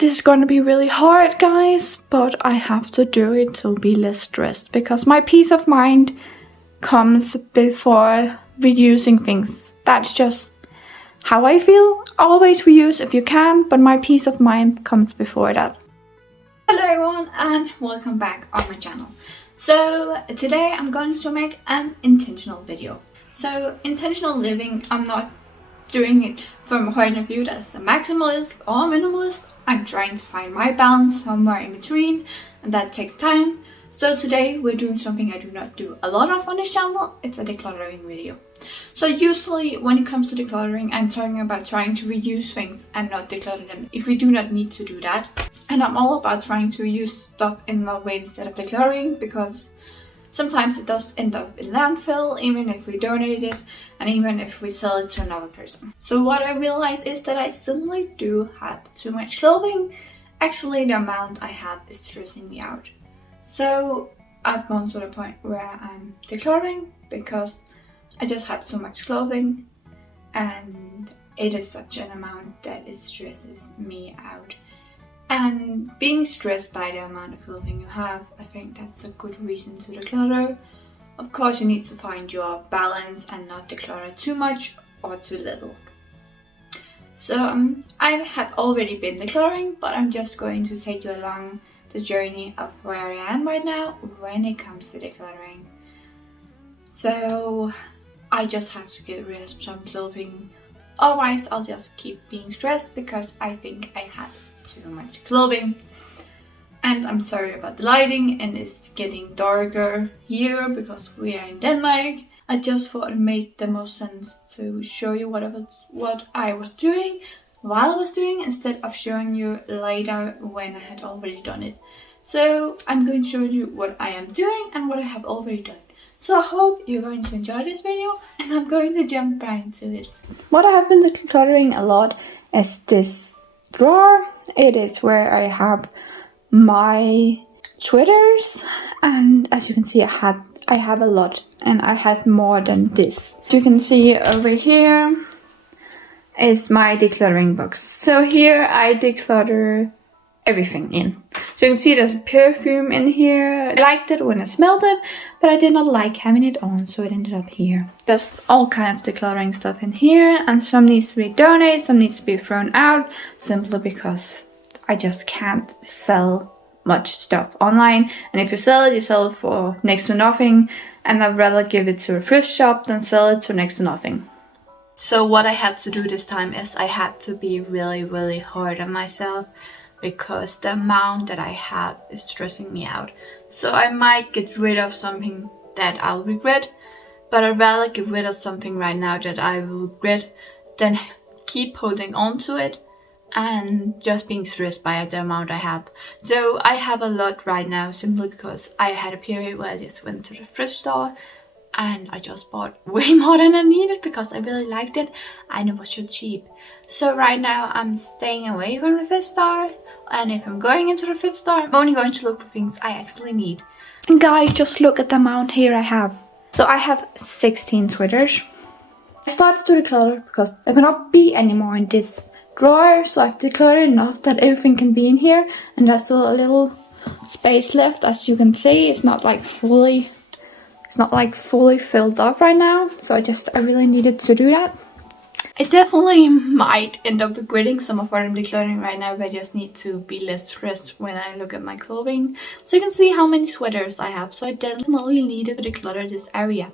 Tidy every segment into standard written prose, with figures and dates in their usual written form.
This is going to be really hard, guys, but I have to do it to be less stressed because my peace of mind comes before reusing things. That's just how I feel. Always reuse if you can, but my peace of mind comes before that. Hello everyone and welcome back on my channel. So today I'm going to make an intentional video. So intentional living, I'm not doing it from a point of view as a maximalist or minimalist. I'm trying to find my balance somewhere in between, and that takes time. So today we're doing something I do not do a lot of on this channel. It's a decluttering video. So usually when it comes to decluttering, I'm talking about trying to reuse things and not declutter them if we do not need to do that. And I'm all about trying to use stuff in that way instead of decluttering, because sometimes it does end up in landfill, even if we donate it and even if we sell it to another person. So what I realized is that I simply do have too much clothing. Actually, the amount I have is stressing me out. So I've gone to the point where I'm decluttering because I just have too much clothing and it is such an amount that it stresses me out. And being stressed by the amount of clothing you have, I think that's a good reason to declutter. Of course, you need to find your balance and not declutter too much or too little. So I have already been decluttering, but I'm just going to take you along the journey of where I am right now when it comes to decluttering. So I just have to get rid of some clothing, otherwise I'll just keep being stressed because I think I have too much clothing. And I'm sorry about the lighting, and it's getting darker here because we are in Denmark. I just thought it made the most sense to show you what I was doing while I was doing, instead of showing you later when I had already done it. So I'm going to show you what I am doing and what I have already done. So I hope you're going to enjoy this video, and I'm going to jump right into it. What I have been decluttering a lot is this drawer. It is where I have my sweaters, and as you can see I have a lot, and I had more than this. You can see over here is my decluttering box. So here I declutter everything in. So you can see there's a perfume in here. I liked it when I smelled it, but I did not like having it on, so it ended up here. Just all kind of decluttering stuff in here, and some needs to be donated, some needs to be thrown out, simply because I just can't sell much stuff online. And if you sell it for next to nothing, and I'd rather give it to a thrift shop than sell it to next to nothing. So what I had to do this time is I had to be really hard on myself, because the amount that I have is stressing me out. So I might get rid of something that I'll regret, but I'd rather get rid of something right now that I will regret than keep holding on to it and just being stressed by the amount I have. So I have a lot right now simply because I had a period where I just went to the thrift store and I just bought way more than I needed because I really liked it and it was so cheap. So right now I'm staying away from the thrift store, and if I'm going into the thrift store, I'm only going to look for things I actually need. And guys, just look at the amount here I have. So I have 16 sweaters. I started to declutter because there cannot be any more in this drawer, so I've decluttered enough that everything can be in here, and there's still a little space left. As you can see, it's not like fully filled up right now, so I really needed to do that. I definitely might end up regretting some of what I'm decluttering right now, but I just need to be less stressed when I look at my clothing. So you can see how many sweaters I have, so I definitely needed to declutter this area.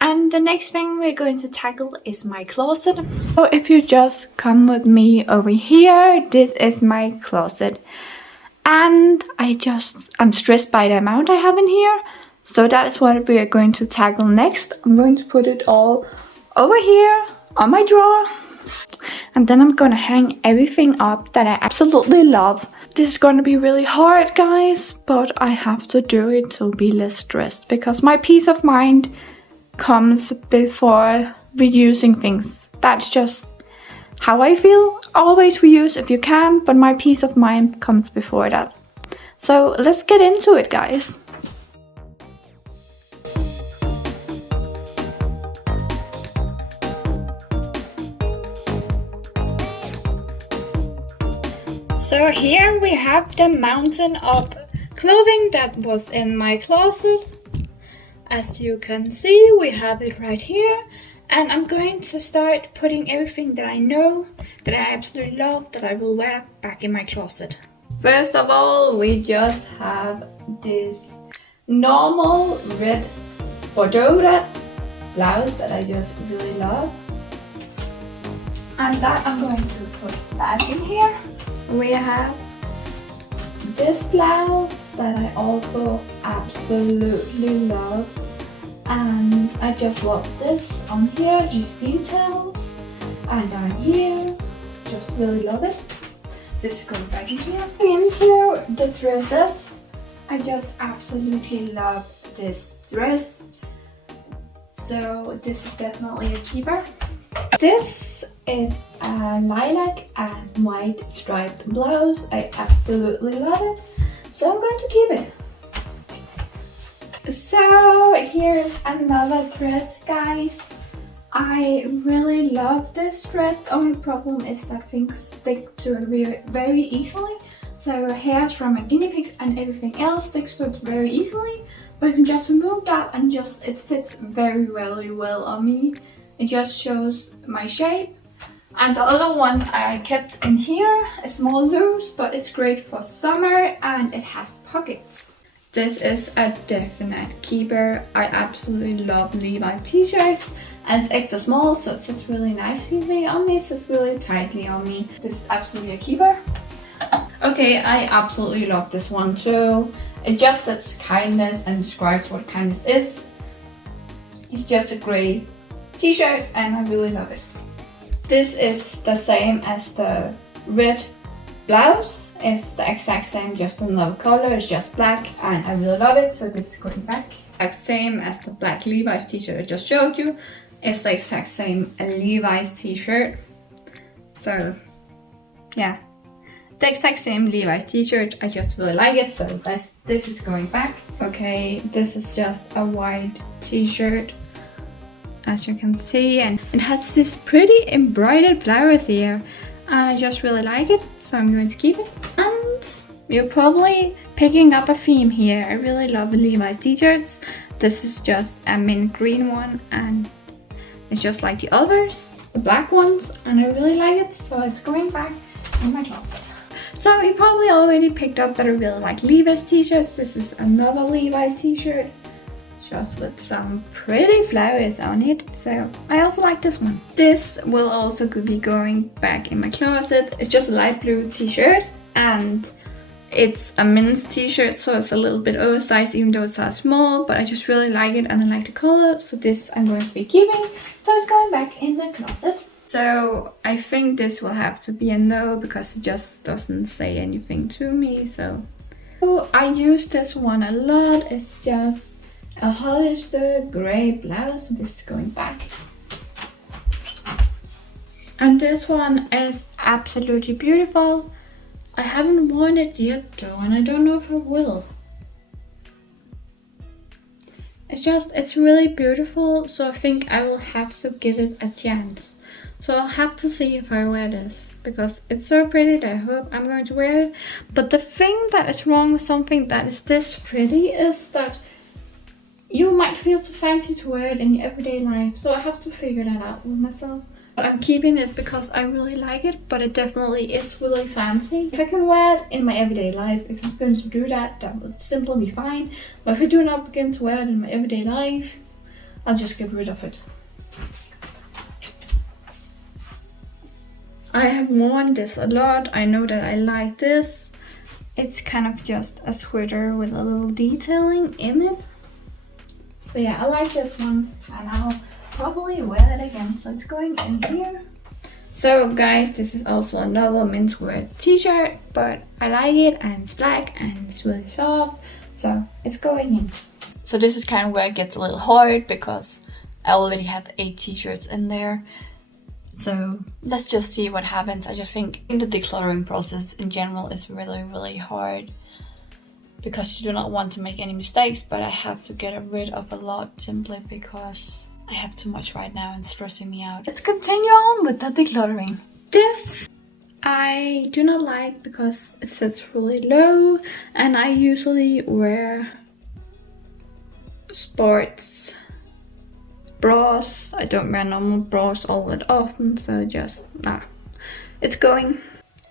And the next thing we're going to tackle is my closet. So if you just come with me over here, this is my closet. And I'm stressed by the amount I have in here. So that is what we are going to tackle next. I'm going to put it all over here on my drawer. And then I'm gonna hang everything up that I absolutely love. This is gonna be really hard, guys, but I have to do it to be less stressed because my peace of mind comes before reusing things. That's just how I feel. Always reuse if you can, but my peace of mind comes before that. So let's get into it, guys. So So here we have the mountain of clothing that was in my closet. As you can see, we have it right here. And I'm going to start putting everything that I know, that I absolutely love, that I will wear back in my closet. First of all, we just have this normal red bordeaux blouse that I just really love. And that I'm going to put back in here. We have this blouse that I also absolutely love. And I just love this on here, just details. And down here, just really love it. This is going back in here. Into the dresses, I just absolutely love this dress. So this is definitely a keeper. This is a lilac and white striped blouse. I absolutely love it. So I'm going to keep it. So here's another dress, guys. I really love this dress. The only problem is that things stick to it very easily. So hairs from my guinea pigs and everything else sticks to it very easily. But you can just remove that and it sits very well on me. It just shows my shape. And the other one I kept in here is more loose, but it's great for summer and it has pockets. This is a definite keeper. I absolutely love Levi's t-shirts. And it's extra small, so it sits really nicely on me. It sits really tightly on me. This is absolutely a keeper. Okay, I absolutely love this one too. It just says kindness and describes what kindness is. It's just a grey t-shirt and I really love it. This is the same as the red blouse. It's the exact same, just another color. It's just black and I really love it. So this is going back. Same as the black Levi's t-shirt I just showed you. It's the exact same Levi's t-shirt. So yeah, the exact same Levi's t-shirt. I just really like it. So this is going back. Okay, this is just a white t-shirt, as you can see, and it has this pretty embroidered flowers here. I just really like it, so I'm going to keep it. And you're probably picking up a theme here. I really love Levi's t-shirts. This is just a mint green one and it's just like the others, the black ones, and I really like it, so it's going back in my closet. So you probably already picked up that I really like Levi's t-shirts. This is another Levi's t-shirt, just with some pretty flowers on it. So I also like this one. This will also be going back in my closet. It's just a light blue t-shirt and it's a men's t-shirt, so it's a little bit oversized even though it's small, but I just really like it and I like the color. So this I'm going to be keeping. So it's going back in the closet. So I think this will have to be a no because it just doesn't say anything to me. So I use this one a lot. It's just a Hollister grey blouse. This is going back. And this one is absolutely beautiful. I haven't worn it yet though, and I don't know if I will. It's really beautiful, so I think I will have to give it a chance. So I'll have to see if I wear this, because it's so pretty that I hope I'm going to wear it. But the thing that is wrong with something that is this pretty is that you might feel too fancy to wear it in your everyday life. So I have to figure that out with myself. But I'm keeping it because I really like it, but it definitely is really fancy. If I can wear it in my everyday life, if I'm going to do that, that would simply be fine. But if I do not begin to wear it in my everyday life, I'll just get rid of it. I have worn this a lot. I know that I like this. It's kind of just a sweater with a little detailing in it. So yeah, I like this one and I'll probably wear it again. So it's going in here. So guys, this is also another menswear t-shirt, but I like it and it's black and it's really soft. So it's going in. So this is kind of where it gets a little hard because I already have 8 t-shirts in there. So let's just see what happens. I just think the decluttering process in general is really hard because you do not want to make any mistakes, but I have to get rid of a lot simply because I have too much right now and it's stressing me out. Let's continue on with the decluttering. This I do not like because it sits really low, and I usually wear sports bras. I don't wear normal bras all that often, so just it's going.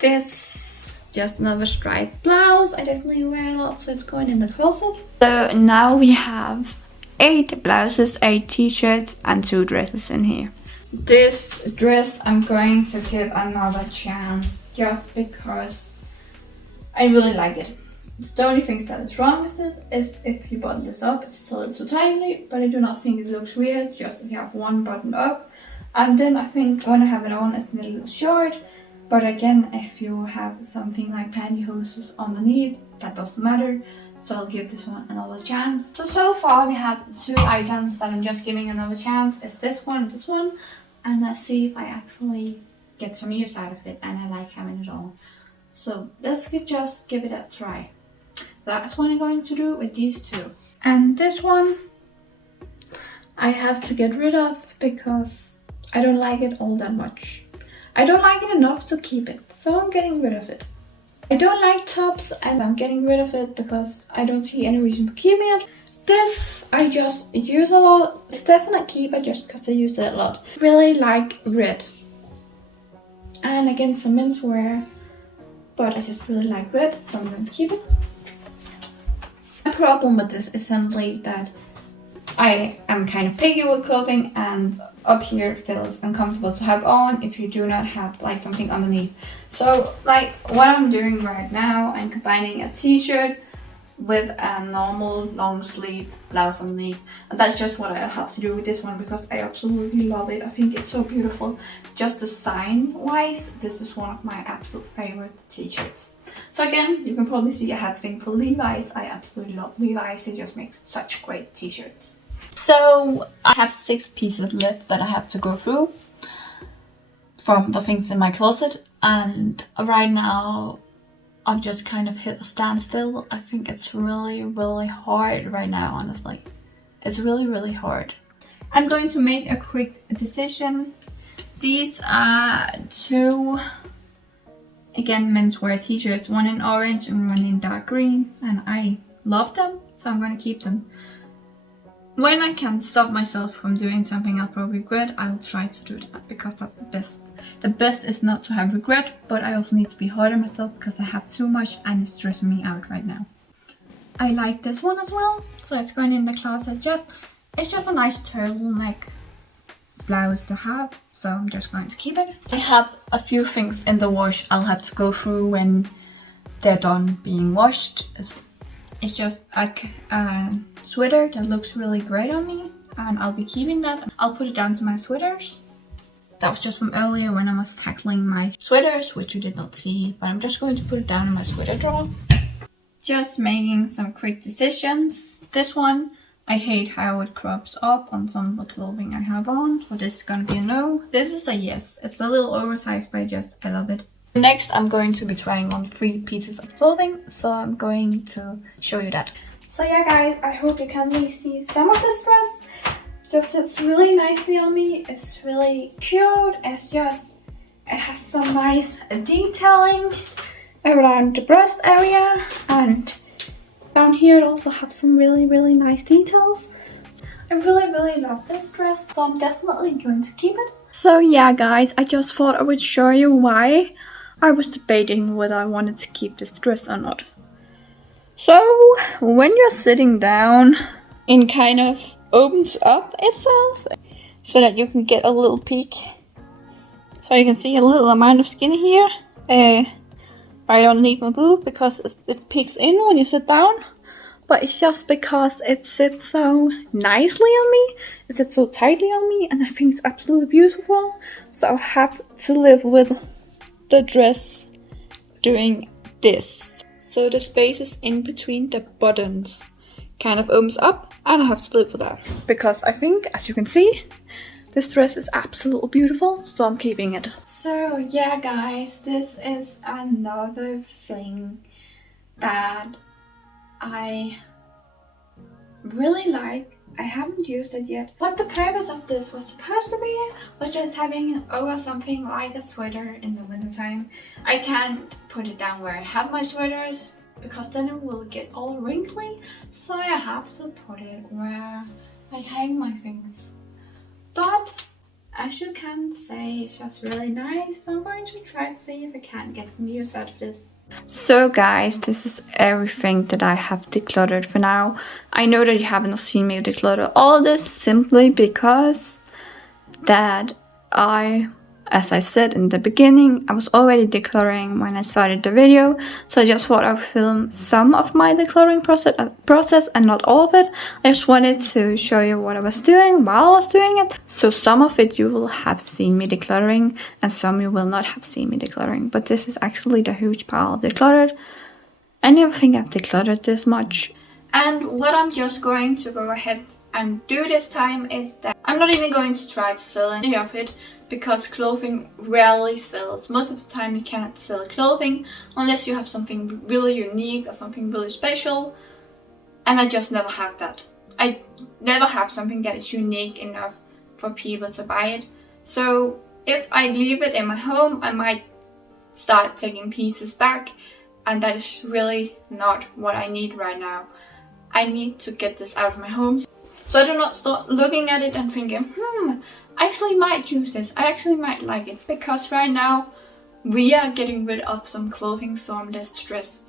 This just another striped blouse. I definitely wear a lot, so it's going in the closet. So now we have 8 blouses, 8 t-shirts and 2 dresses in here. This dress I'm going to give another chance just because I really like it. The only thing that is wrong with this is if you button this up, it's a little too tightly, but I do not think it looks weird just if you have one button up. And then I think when I have it on, it's a little short. But again, if you have something like pantyhose underneath, that doesn't matter. So I'll give this one another chance. So far we have 2 items that I'm just giving another chance. It's this one and this one. And let's see if I actually get some use out of it and I like having it on. So let's just give it a try. That's what I'm going to do with these 2. And this one I have to get rid of because I don't like it all that much. I don't like it enough to keep it, so I'm getting rid of it. I don't like tops and I'm getting rid of it because I don't see any reason for keeping it. This I just use a lot. It's definitely a keeper just because I use it a lot. I really like red. And again, some menswear, but I just really like red, so I'm going to keep it. My problem with this is simply that I am kind of picky with clothing, and up here it feels uncomfortable to have on if you do not have like something underneath. So like what I'm doing right now, I'm combining a t-shirt with a normal long sleeve blouse underneath, and that's just what I have to do with this one because I absolutely love it. I think it's so beautiful. Just design wise, this is one of my absolute favorite t-shirts. So again, you can probably see I have a thing for Levi's. I absolutely love Levi's. They just make such great t-shirts. So I have 6 pieces left that I have to go through from the things in my closet, and right now I've just kind of hit a standstill. I think it's really hard right now, honestly. It's really hard. I'm going to make a quick decision. These are 2, again, menswear t-shirts, one in orange and one in dark green, and I love them, so I'm going to keep them. When I can stop myself from doing something I'll probably regret, I will try to do that because that's the best. The best is not to have regret, but I also need to be hard on myself because I have too much and it's stressing me out right now. I like this one as well, so it's going in the closet. It's just a nice turtleneck blouse to have, so I'm just going to keep it. I have a few things in the wash I'll have to go through when they're done being washed. It's just a sweater that looks really great on me, and I'll be keeping that. I'll put it down to my sweaters. That was just from earlier when I was tackling my sweaters, which you did not see, but I'm just going to put it down in my sweater drawer. Just making some quick decisions. This one, I hate how it crops up on some of the clothing I have on, so this is gonna be a no. This is a yes. It's a little oversized, but I love it. Next, I'm going to be trying on 3 pieces of clothing, so I'm going to show you that. So yeah guys, I hope you can at least see some of this dress. Just sits really nicely on me. It's really cute. It has some nice detailing around the breast area, and down here it also has some really nice details. I really love this dress, so I'm definitely going to keep it. So yeah guys, I just thought I would show you why I was debating whether I wanted to keep this dress or not. So when you're sitting down, it kind of opens up itself so that you can get a little peek. So you can see a little amount of skin here right underneath my boob because it peeks in when you sit down. But it's just because it sits so nicely on me, it sits so tightly on me, and I think it's absolutely beautiful. So I'll have to live with the dress doing this. So the spaces in between the buttons kind of opens up, and I have to live with that. Because I think, as you can see, this dress is absolutely beautiful, so I'm keeping it. So yeah guys, this is another thing that I really like I haven't used it yet. What the purpose of this was supposed to be was just having it over something like a sweater in the wintertime. I can't put it down where I have my sweaters because then it will get all wrinkly, so I have to put it where I hang my things. But as you can say, it's just really nice, so I'm going to try to see if I can get some use out of this. So guys, this is everything that I have decluttered for now. I know that you haven't seen me declutter all this simply because that as I said in the beginning, I was already decluttering when I started the video, so I just thought I'd film some of my decluttering process and not all of it. I just wanted to show you what I was doing while I was doing it. So some of it you will have seen me decluttering and some you will not have seen me decluttering. But this is actually the huge pile of decluttered. I never think I've decluttered this much. And what I'm just going to go ahead and do this time is that I'm not even going to try to sell any of it because clothing rarely sells. Most of the time you cannot sell clothing unless you have something really unique or something really special, and I just never have that. I never have something that is unique enough for people to buy it. So if I leave it in my home, I might start taking pieces back, and that is really not what I need right now. I need to get this out of my home, so I do not start looking at it and thinking, I actually might use this, I actually might like it. Because right now we are getting rid of some clothing, so I'm less stressed.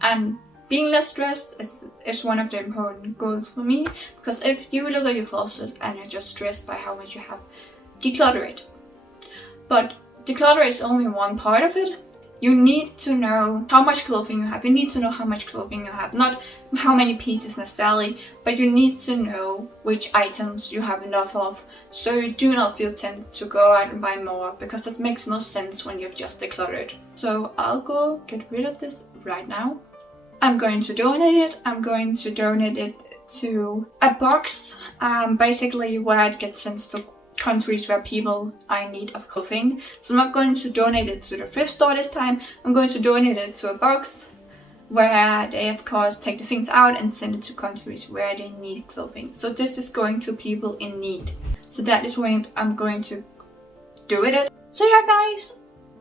And being less stressed is one of the important goals for me. Because if you look at your closet and you're just stressed by how much you have, declutter it. But declutter is only one part of it. You need to know how much clothing you have. You need to know how much clothing you have. Not how many pieces necessarily, but you need to know which items you have enough of, so you do not feel tempted to go out and buy more, because that makes no sense when you've just decluttered. So I'll go get rid of this right now. I'm going to donate it. I'm going to donate it to a box, basically where it gets sent to countries where people are in need of clothing. So I'm not going to donate it to the thrift store this time. I'm going to donate it to a box where they of course take the things out and send it to countries where they need clothing. So this is going to people in need. So that is what I'm going to do with it. So yeah guys,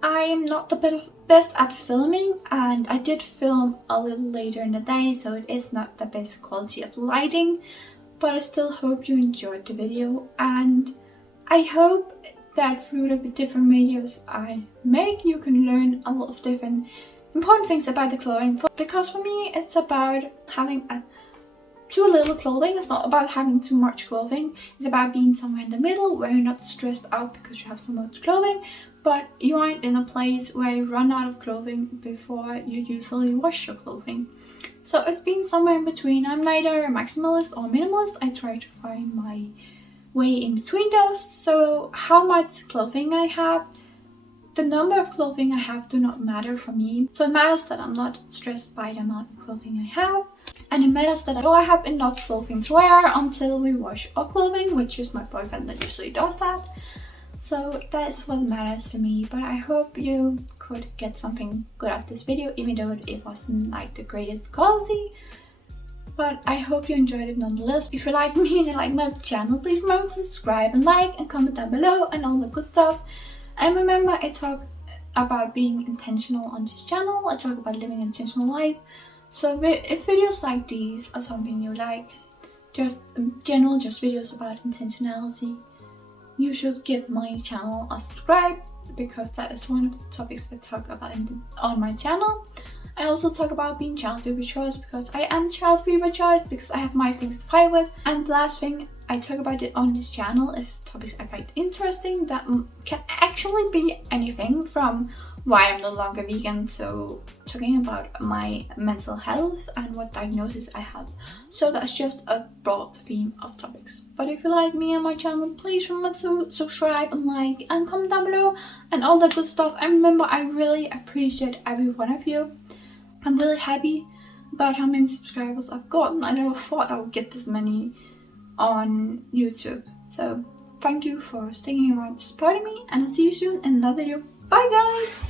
I am not the best at filming, and I did film a little later in the day, so it is not the best quality of lighting, but I still hope you enjoyed the video, and I hope that through the different videos I make, you can learn a lot of different important things about the clothing. Because for me, it's about having too little clothing. It's not about having too much clothing. It's about being somewhere in the middle where you're not stressed out because you have so much clothing, but you aren't in a place where you run out of clothing before you usually wash your clothing. So it's being somewhere in between. I'm neither a maximalist or minimalist. I try to find my way in between those. So how much clothing I have, the number of clothing I have do not matter for me. So it matters that I'm not stressed by the amount of clothing I have, and it matters that I have enough clothing to wear until we wash our clothing, which is my boyfriend that usually does that. So that's what matters to me. But I hope you could get something good out of this video, even though it wasn't like the greatest quality. But I hope you enjoyed it nonetheless. If you like me and you like my channel, please remember to subscribe and like and comment down below and all the good stuff. And remember, I talk about being intentional on this channel. I talk about living an intentional life. So if videos like these are something you like, just in general, just videos about intentionality, you should give my channel a subscribe, because that is one of the topics I talk about on my channel. I also talk about being child-free by choice, because I am child-free by choice, because I have my things to fight with. And the last thing I talk about it on this channel is topics I find interesting that can actually be anything from why I'm no longer vegan to talking about my mental health and what diagnosis I have. So that's just a broad theme of topics. But if you like me and my channel, please remember to subscribe and like and comment down below and all that good stuff. And remember, I really appreciate every one of you. I'm really happy about how many subscribers I've gotten. I never thought I would get this many on YouTube. So thank you for sticking around supporting me, and I'll see you soon in another video. Bye guys!